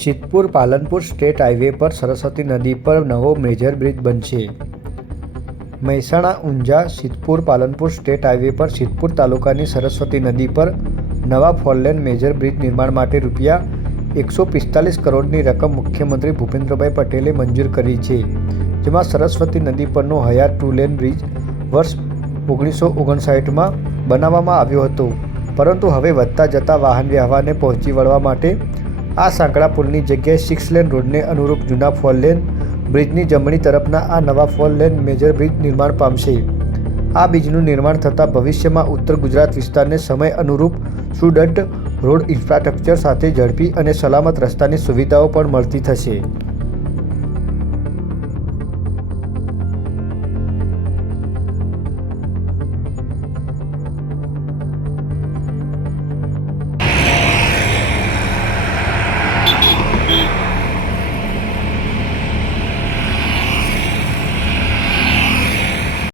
Siddhpur Palanpur state highway પર સરસ્વતી નદી પર નવો મેજર બ્રિજ બનશે. મહેસાણા, ઊંઝા, સિદ્ધપુર પાલનપુર સ્ટેટ હાઈવે પર સિદ્ધપુર તાલુકાની સરસ્વતી નદી પર નવા ફોરલેન મેજર બ્રિજ નિર્માણ માટે રૂપિયા એકસો પિસ્તાલીસ કરોડની રકમ મુખ્યમંત્રી ભૂપેન્દ્રભાઈ પટેલે મંજૂર કરી છે, જેમાં સરસ્વતી નદી પરનો હયાત ટુ લેન બ્રિજ વર્ષ ઓગણીસો ઓગણસાઠમાં બનાવવામાં આવ્યો હતો. પરંતુ હવે વધતા જતા વાહન વ્યવહારને પહોંચી વળવા માટે આ સાંકડા પુલની જગ્યાએ સિક્સ લેન રોડને અનુરૂપ જૂના ફોર લેન, બ્રિજની જમણી તરફના આ નવા ફોર લેન મેજર બ્રિજ નિર્માણ પામશે. આ બ્રિજનું નિર્માણ થતાં ભવિષ્યમાં ઉત્તર ગુજરાત વિસ્તારને સમય અનુરૂપ સુદૃઢ રોડ ઇન્ફ્રાસ્ટ્રક્ચર સાથે ઝડપી અને સલામત રસ્તાની સુવિધાઓ પણ મળતી થશે.